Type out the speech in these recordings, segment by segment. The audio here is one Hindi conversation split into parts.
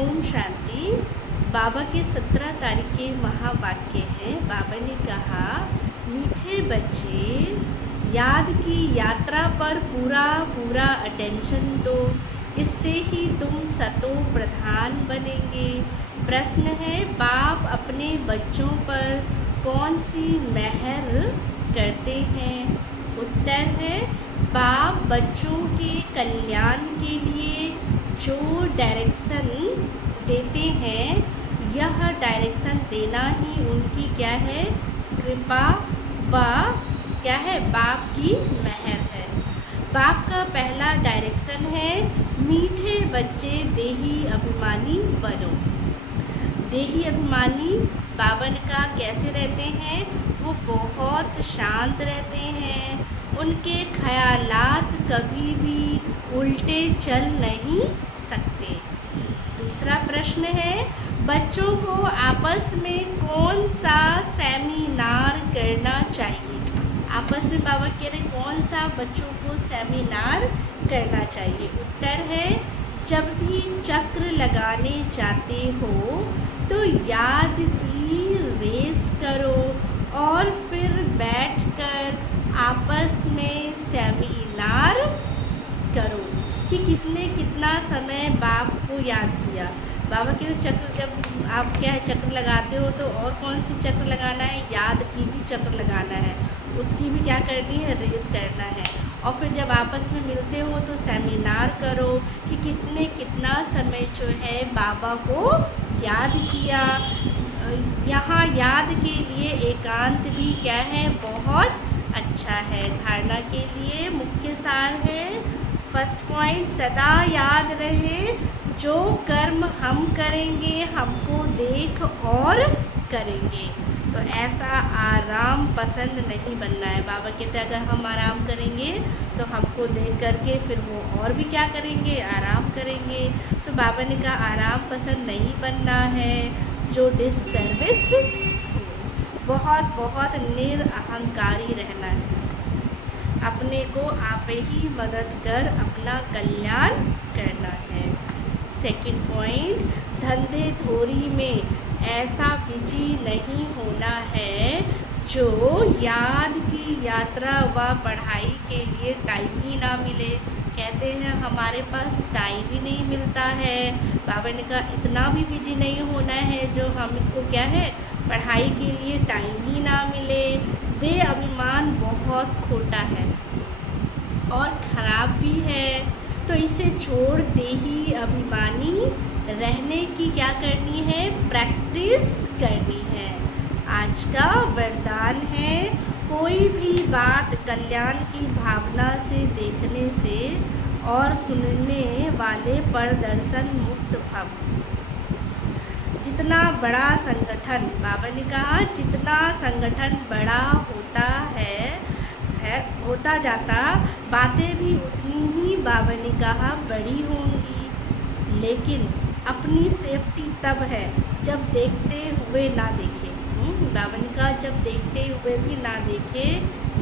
ओम शांति। बाबा के 17 तारीख के महावाक्य हैं। बाबा ने कहा, मीठे बच्चे, याद की यात्रा पर पूरा पूरा अटेंशन दो, इससे ही तुम सतो प्रधान बनेंगे। प्रश्न है, बाप अपने बच्चों पर कौन सी मेहर करते हैं? उत्तर है, बाप बच्चों के कल्याण के लिए जो डायरेक्शन देते हैं, यह डायरेक्शन देना ही उनकी क्या है? कृपा व क्या है? बाप की मेहर है। बाप का पहला डायरेक्शन है, मीठे बच्चे देही अभिमानी बनो। देही अभिमानी बाबा ने कहा कैसे रहते हैं? वो बहुत शांत रहते हैं, उनके ख्यालात कभी भी उल्टे चल नहीं सकते। दूसरा प्रश्न है, बच्चों को आपस में कौन सा सेमिनार करना चाहिए? आपस में बाबा कह रहे कौन सा बच्चों को सेमिनार करना चाहिए? उत्तर है, जब भी चक्र लगाने जाते हो तो याद की रेस करो और फिर बैठकर आपस में सेमिनार करो कि किसने कितना समय बाप को याद किया। बाबा के चक्र, जब आप क्या है चक्र लगाते हो तो और कौन सी चक्र लगाना है? याद की भी चक्र लगाना है, उसकी भी क्या करनी है? रेस करना है। और फिर जब आपस में मिलते हो तो सेमिनार करो कि किसने कितना समय जो है बाबा को याद किया। यहाँ याद के लिए एकांत भी क्या है? बहुत अच्छा है। धारणा के लिए मुख्य सार है, फर्स्ट पॉइंट, सदा याद रहे जो कर्म हम करेंगे हमको देख और करेंगे। तो ऐसा आराम पसंद नहीं बनना है। बाबा कहते हैं अगर हम आराम करेंगे तो हमको देख करके फिर वो और भी क्या करेंगे? आराम करेंगे। तो बाबा ने कहा आराम पसंद नहीं बनना है, जो डिससर्विस, बहुत बहुत निरअहंकारी रहना है। अपने को आप ही मदद कर अपना कल्याण करना है। सेकंड पॉइंट, धंधे थोड़ी में ऐसा बिजी नहीं होना है जो याद की यात्रा व पढ़ाई के लिए टाइम ही ना मिले। कहते हैं हमारे पास टाइम ही नहीं मिलता है। बाबा ने कहा इतना भी बिजी नहीं होना है जो हमको क्या है? पढ़ाई के लिए टाइम ही ना मिले। देह अभिमान बहुत खोटा है और ख़राब भी है, तो इसे छोड़ देही अभिमानी रहने की क्या करनी है? प्रैक्टिस करनी है। आज का वरदान है, कोई भी बात कल्याण की भावना से देखने से और सुनने वाले पर दर्शन मुक्त भव। जितना बड़ा संगठन, बाबा ने कहा जितना संगठन बड़ा होता जाता, बातें भी उतनी ही बाबा ने कहा बड़ी होंगी। लेकिन अपनी सेफ्टी तब है जब देखते हुए ना देखे। बाबा ने कहा जब देखते हुए भी ना देखे,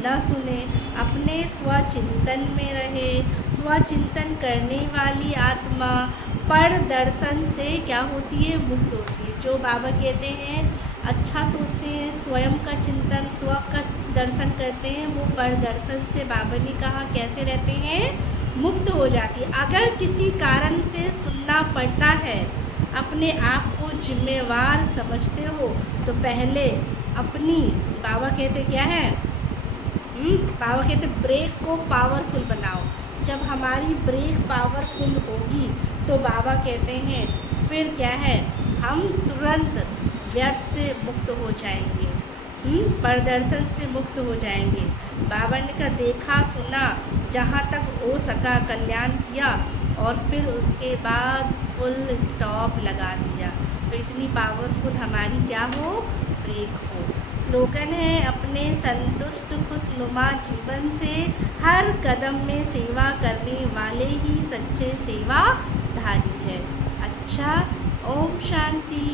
ना सुने, अपने स्वचिंतन में रहे। स्वचिंतन करने वाली आत्मा पर दर्शन से क्या होती है? मुक्त होती है। जो बाबा कहते हैं अच्छा सोचते हैं, स्वयं का चिंतन, स्व का दर्शन करते हैं, वो पर दर्शन से बाबा ने कहा कैसे रहते हैं? मुक्त हो जाती है। अगर किसी कारण से सुनना पड़ता है, अपने आप को जिम्मेवार समझते हो, तो पहले अपनी, बाबा कहते क्या है? बाबा कहते ब्रेक को पावरफुल बनाओ। जब हमारी ब्रेक पावरफुल होगी तो बाबा कहते हैं फिर क्या है? हम तुरंत व्यर्थ से मुक्त हो जाएंगे, प्रदर्शन से मुक्त हो जाएंगे। बाबा ने कहा देखा सुना, जहाँ तक हो सका कल्याण किया और फिर उसके बाद फुल स्टॉप लगा दिया। तो इतनी पावरफुल हमारी क्या हो? ब्रेक हो। स्लोगन है, अपने संतुष्ट खुशनुमा जीवन से हर कदम में सेवा करने वाले ही सच्चे सेवाधारी है। अच्छा, ओम शांति।